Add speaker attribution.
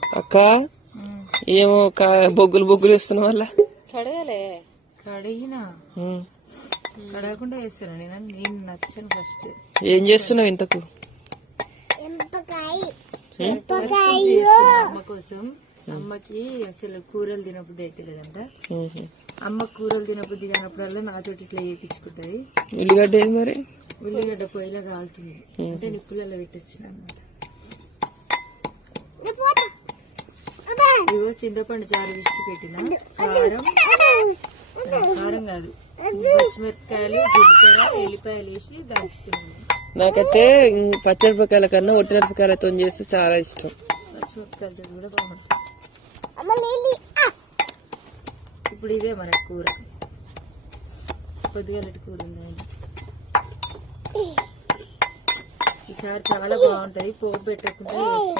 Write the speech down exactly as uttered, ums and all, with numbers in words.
Speaker 1: అక్క ఏమో బొగ్గులు బొగ్గులు వేస్తున్నావు వల్ల
Speaker 2: కడగలే కడిగినా కడగకుండా వేస్తాను నేను నేను నచ్చను. ఫస్ట్
Speaker 1: ఏం చేస్తున్నావు ఇంతకు?
Speaker 2: అమ్మ కోసం. అమ్మకి అసలు కూరలు తినబుద్ధి అవుతలేదంట. అమ్మ కూరలు తినబుద్ధి కానప్పుడల్లా నాతోటి ఇట్లా వేయించుకుంటది.
Speaker 1: ఉల్లిగడ్డ ఏది మరి?
Speaker 2: ఉల్లిగడ్డ పొయ్యిలో కాలుతుంది అంటే నిప్పులలో పెట్టొచ్చిన అన్నమాట. ఇగో చింతపండు చారు విసికి పెట్టిన కారం కారం కాదు పచ్చిమిరపకాయలు జీలకర్ర ఎల్లిపాయలు వేసి దంచుతున్నాను.
Speaker 1: నాకైతే పచ్చిమిరపకాయల కన్నా ఒట్టిమిరపకాయలతో చేస్తే చాలా ఇష్టం.
Speaker 2: పచ్చిమిరపకాయలతో కూడా బాగుంటుంది. ఇప్పుడు ఇదే మన కూర. పొద్దుగలటి కూర ఉంది. ఈసారి చాలా బాగుంటది. పోపు పెట్టకుండా